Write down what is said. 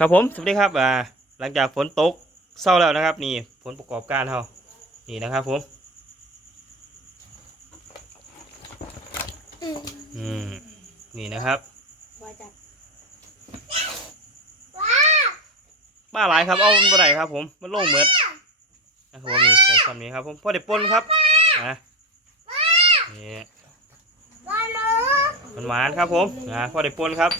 ครับผมสวัสดีครับหลังจากฝนตกเศร้าแล้วนะครับนี่ผลประกอบการเขานี่นะครับผมอืมนี่นะครับบ้าหลายครับเอามันบ่ได้ครับผมมันโล่งเหมือดนะครับผมนี่ใส่คำนี้ครับผมพอได้ปนครับนี่มันหวานครับผมพอได้ปนครับ